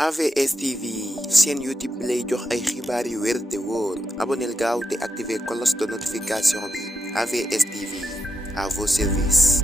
AVS TV seen YouTube bi lay jox ay xibaar yu wér te wóor abonneel gaaw te activé cloche de notification bi AVS TV à vos services.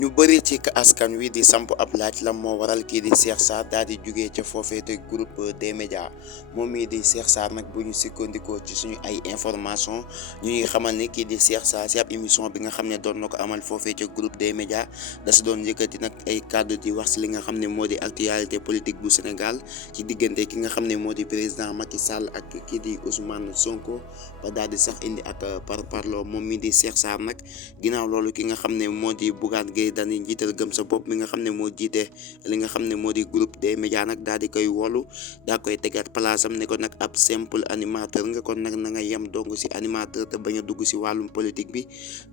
ñu bëri ci askan wi di samp ab laaj la moo waral kii di Cheikh Sarr daal di jugee ca foofee te groupe des médias moom mii di Cheikh Sarr nag bu ñu sukkandikoo ci suñu ay information ñu ngi xamal ne kii di Cheikh Sarr si ab émission bi nga xam ne doon na ko amal foofee ca groupe des médias da si doon yëkkati nag ay kàddu di wax si li nga xam ne moo di actualité politique bu Sénégal ci diggante ki nga xam ne moo di président Macky Sall ak kii di Ousmane Sonko ba daal di sax indi ak parparloo moom mii di Cheikh Sarr nag ginnaaw loolu ki nga xam ne moo di Bougane Gueye Dany njiital gëm sa bopp mi nga xam ne moo jiite li nga xam ne moo di groupe des médias nag daal di koy wolu daa koy tegaat place am ne ko nag ab simple animateur nga kon nag na nga yem dong si animateur te bañ a dugg si wàllum politique bi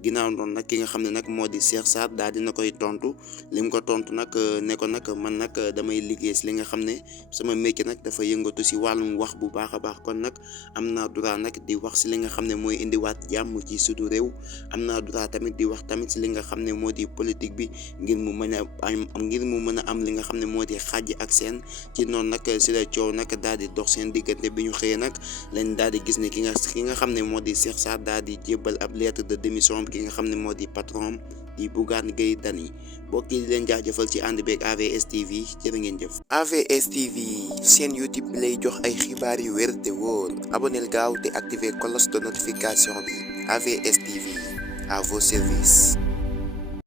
ginnaaw noonu nag ki nga xam ne nag moo di Cheikh Sarr daal dina koy tontu li mu ko tontu nag ne ko nag man nag damay liggéey si li nga xam ne sama métier nag dafa yëngatu si wàllum wax bu baax a baax kon nag am naa droit nag di wax si li nga xam ne mooy indiwaat jàmm ci sudu réew am naa droit tamit di wax tamit si li nga xam ne moo di politique bi ngir mu mën a am li nga xam ne moo di xàjj ak seen ci noonu nag si la coow nag daal di dox seen diggante bi ñu xëyee nag lañ daal di gis ne ki nga xam ne moo di Cheikh Sarr daal di jébbal ab lettre de démission ki nga xam ne moo di patron di Bougane Gueye Dany mbokk yi di leen jaajëfal ci ànd beeg AVS TV jërë ngeen jëf. AVS TV seen YouTube bi lay jox ay xibaar yu wér te wóor abonneel gaaw te activé cloche de notification bi AVS TV à vos services.